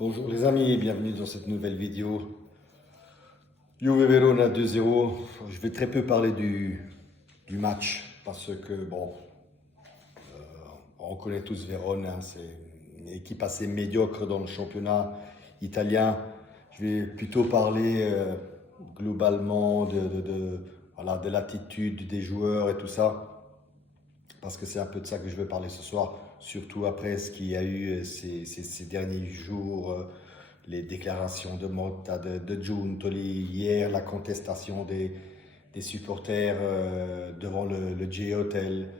Bonjour les amis, bienvenue dans cette nouvelle vidéo. Juve Verona 2-0. Je vais très peu parler du match parce que, bon, on connaît tous Verona, hein, c'est une équipe assez médiocre dans le championnat italien. Je vais plutôt parler globalement voilà, de l'attitude des joueurs et tout ça, parce que c'est un peu de ça que je vais parler ce soir, surtout après ce qu'il y a eu ces derniers jours, les déclarations de Motta, de Giuntoli, hier la contestation des supporters devant le J-Hotel.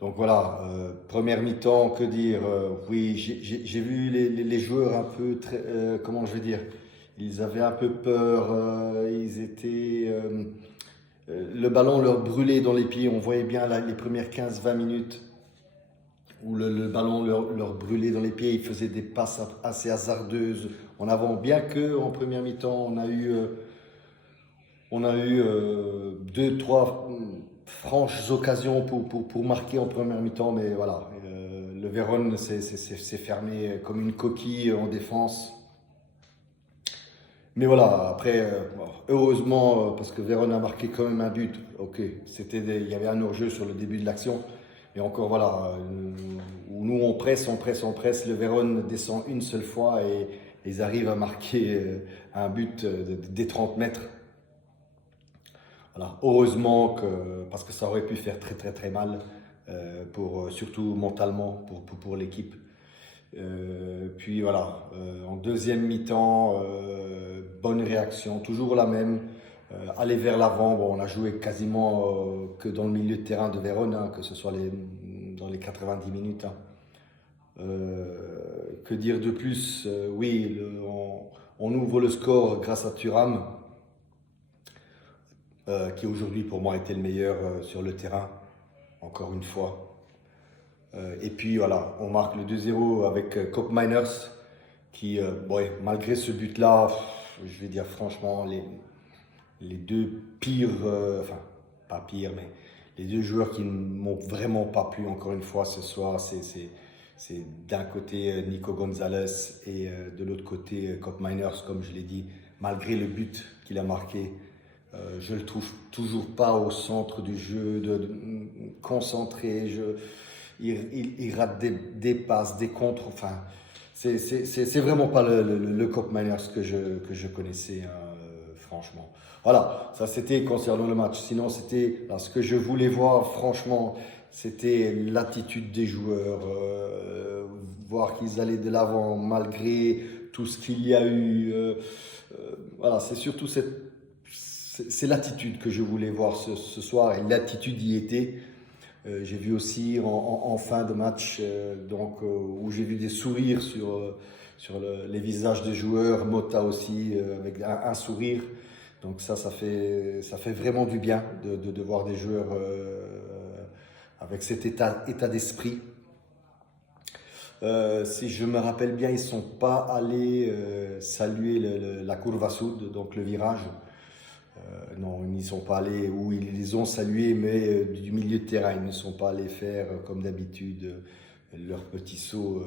Donc voilà, première mi-temps, que dire, oui, j'ai vu les joueurs un peu, comment je vais dire, ils avaient un peu peur, ils étaient... le ballon leur brûlait dans les pieds, on voyait bien les premières 15-20 minutes où le ballon leur brûlait dans les pieds, ils faisaient des passes assez hasardeuses en avant, bien que en première mi-temps on a eu deux, trois franches occasions pour marquer en première mi-temps, mais voilà, le Vérone s'est fermé comme une coquille en défense. Mais voilà, après, heureusement, parce que Vérone a marqué quand même un but, ok, il y avait un hors-jeu sur le début de l'action, et encore voilà, où nous on presse, le Vérone descend une seule fois et ils arrivent à marquer un but des 30 mètres. Voilà, heureusement parce que ça aurait pu faire très très très mal, surtout mentalement pour l'équipe. Puis voilà, en deuxième mi-temps, bonne réaction, toujours la même. Aller vers l'avant, bon, on a joué quasiment que dans le milieu de terrain de Vérone, hein, que ce soit dans les 90 minutes. Hein. Que dire de plus? Oui, on ouvre le score grâce à Thuram, qui aujourd'hui pour moi était le meilleur sur le terrain, encore une fois. Et puis voilà, on marque le 2-0 avec Koop Meiners, qui, ouais, malgré ce but-là, je vais dire franchement, les deux pires, enfin pas pires, mais les deux joueurs qui ne m'ont vraiment pas plu encore une fois ce soir, c'est d'un côté Nico Gonzalez et de l'autre côté Koop Meiners, comme je l'ai dit, malgré le but qu'il a marqué. Je le trouve toujours pas au centre du jeu, concentré. Il rate des passes, des contres. Enfin, c'est vraiment pas le Koop Meiners que je connaissais, hein, franchement. Voilà, ça c'était concernant le match. Sinon, c'était ce que je voulais voir, franchement, c'était l'attitude des joueurs, voir qu'ils allaient de l'avant malgré tout ce qu'il y a eu. Voilà, c'est surtout c'est l'attitude que je voulais voir ce soir, et l'attitude y était. J'ai vu aussi en fin de match, où j'ai vu des sourires sur les visages des joueurs, Motta aussi avec un sourire. Donc ça fait vraiment du bien de voir des joueurs avec cet état d'esprit. Si je me rappelle bien, ils ne sont pas allés saluer la Curva Sud, donc le virage. Non, ils n'y sont pas allés, ou ils les ont salués, mais du milieu de terrain. Ils ne sont pas allés faire, comme d'habitude, leur petit saut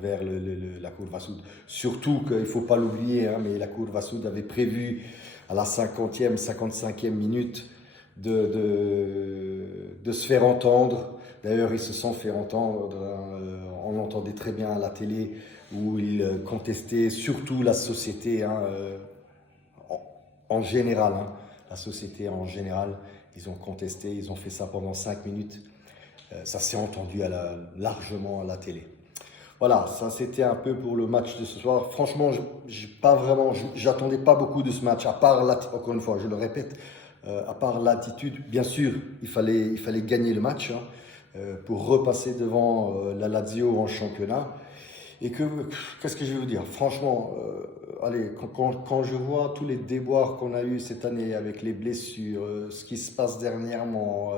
vers la Curva Sud. Surtout qu'il ne faut pas l'oublier, hein, mais la Curva Sud avait prévu à la 50e, 55e minute de se faire entendre. D'ailleurs, ils se sont fait entendre, on l'entendait très bien à la télé, où ils contestaient surtout la société, hein, en général, hein, la société en général. Ils ont contesté, ils ont fait ça pendant 5 minutes. Ça s'est entendu largement à la télé. Voilà, ça c'était un peu pour le match de ce soir. Franchement, j'attendais pas beaucoup de ce match, à part, encore une fois, je le répète, à part l'attitude. Bien sûr, il fallait gagner le match, hein, pour repasser devant la Lazio en championnat. Et qu'est-ce que je vais vous dire? Franchement, allez, quand je vois tous les déboires qu'on a eu cette année avec les blessures, ce qui se passe dernièrement,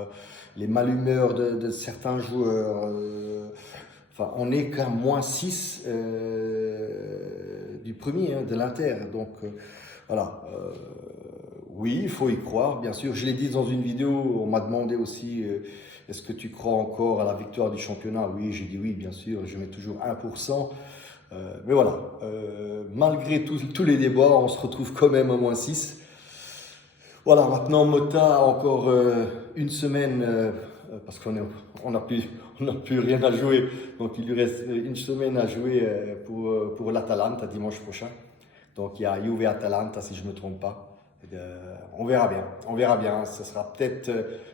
les malhumeurs de certains joueurs, enfin, on n'est qu'à -6 du premier, hein, de l'Inter. Donc, voilà. Oui, il faut y croire, bien sûr. Je l'ai dit dans une vidéo, on m'a demandé aussi, est-ce que tu crois encore à la victoire du championnat? Oui, j'ai dit oui, bien sûr, je mets toujours 1%. Mais voilà, malgré tous les débats, on se retrouve quand même à -6. Voilà, maintenant Mota a encore une semaine, parce on n'a plus rien à jouer, donc il lui reste une semaine à jouer pour l'Atalanta dimanche prochain. Donc il y a Juve-Atalanta si je ne me trompe pas. On verra bien, on verra bien. Ce sera peut-être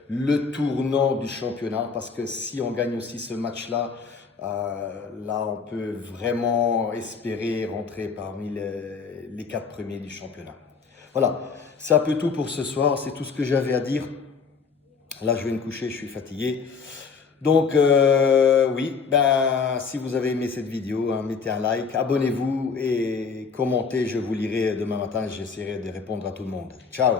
le tournant du championnat, parce que si on gagne aussi ce match-là, là on peut vraiment espérer rentrer parmi les 4 premiers du championnat. Voilà, c'est un peu tout pour ce soir, c'est tout ce que j'avais à dire. Là, je vais me coucher, je suis fatigué. Donc, oui, si vous avez aimé cette vidéo, hein, mettez un like, abonnez-vous et commentez, je vous lirai demain matin, j'essaierai de répondre à tout le monde. Ciao!